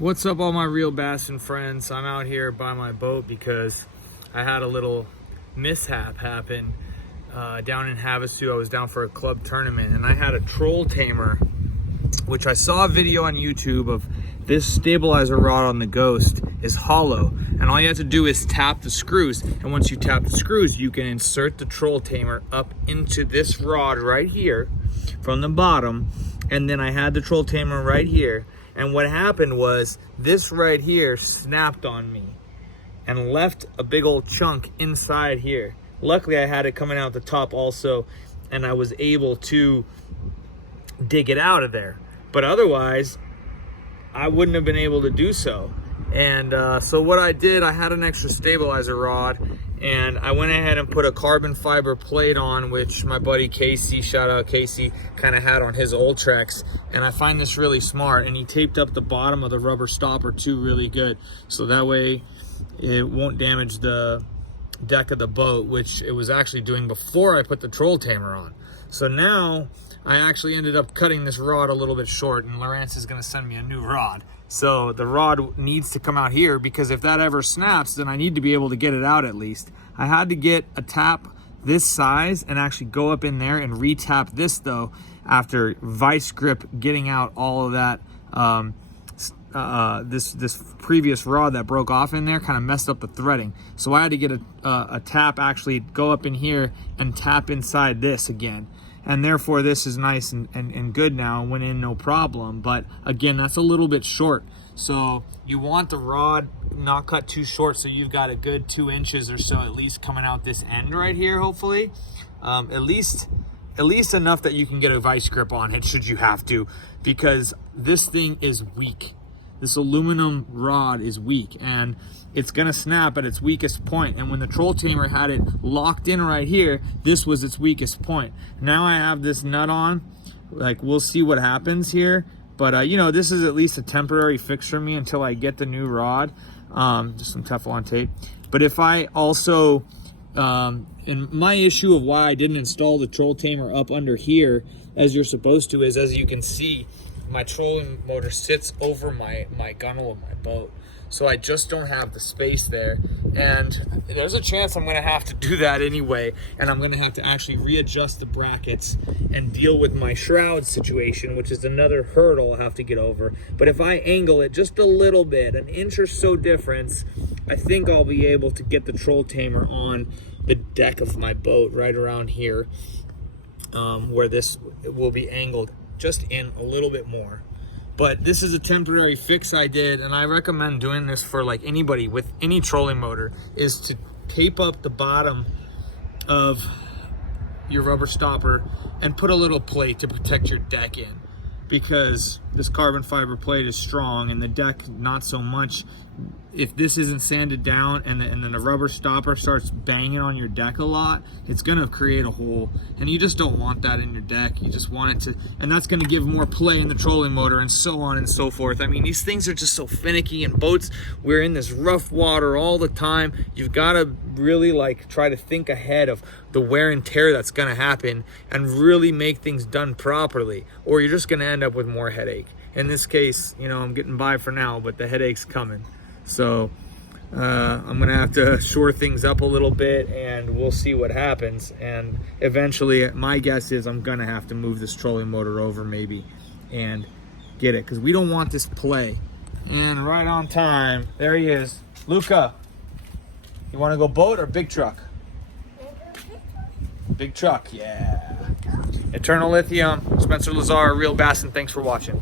What's up, all my real bassin friends? I'm out here by my boat because I had a little mishap happen down in Havasu. I was down for a club tournament and I had a troll tamer, which I saw a video on YouTube of. This stabilizer rod on the Ghost is hollow, and all you have to do is tap the screws, and once you tap the screws you can insert the troll tamer up into this rod right here from the bottom. And then I had the troll tamer right here, and what happened was this right here snapped on me and left a big old chunk inside here. Luckily I had it coming out the top also, and I was able to dig it out of there, but otherwise I wouldn't have been able to do so. And so what I did, I had an extra stabilizer rod, and I went ahead and put a carbon fiber plate on, which my buddy Casey, shout out Casey, kind of had on his old Trex. And I find this really smart, and he taped up the bottom of the rubber stopper too really good, so that way it won't damage the deck of the boat, which it was actually doing before I put the troll tamer on. So now I actually ended up cutting this rod a little bit short, and Lawrence is going to send me a new rod. So the rod needs to come out here, because if that ever snaps, then I need to be able to get it out at least. I had to get a tap this size and actually go up in there and re-tap this though, after vice grip getting out all of that this previous rod that broke off in there kind of messed up the threading. So I had to get a tap, actually go up in here and tap inside this again. And therefore this is nice and good now, went in no problem. But again, that's a little bit short. So you want the rod not cut too short, so you've got a good 2 inches or so at least coming out this end right here, hopefully. At least enough that you can get a vice grip on it should you have to, because this thing is weak. This aluminum rod is weak, and it's gonna snap at its weakest point. And when the troll tamer had it locked in right here, this was its weakest point. Now I have this nut on, like we'll see what happens here. But you know, this is at least a temporary fix for me until I get the new rod. Just some Teflon tape. But if I also, and my issue of why I didn't install the troll tamer up under here as you're supposed to is, as you can see, my trolling motor sits over my gunnel of my boat. So I just don't have the space there. And there's a chance I'm gonna have to do that anyway. And I'm gonna have to actually readjust the brackets and deal with my shroud situation, which is another hurdle I'll have to get over. But if I angle it just a little bit, an inch or so difference, I think I'll be able to get the troll tamer on the deck of my boat right around here, where this will be angled just in a little bit more. But this is a temporary fix I did, and I recommend doing this for like anybody with any trolling motor, is to tape up the bottom of your rubber stopper and put a little plate to protect your deck in, because this carbon fiber plate is strong and the deck not so much. If this isn't sanded down and then the rubber stopper starts banging on your deck a lot, it's gonna create a hole, and you just don't want that in your deck. You just want it to, and that's gonna give more play in the trolling motor, and so on and so forth. I mean, these things are just so finicky, and boats, we're in this rough water all the time. You've gotta really like try to think ahead of the wear and tear that's gonna happen and really make things done properly, or you're just gonna end up with more headache. In this case, you know, I'm getting by for now, but the headache's coming. So I'm gonna have to shore things up a little bit, and we'll see what happens. And eventually, my guess is I'm gonna have to move this trolling motor over maybe and get it, because we don't want this play. And right on time, there he is. Luca, you wanna go boat or big truck? Big truck, yeah. Eternal Lithium, Spencer Lazar, Real Bassin, thanks for watching.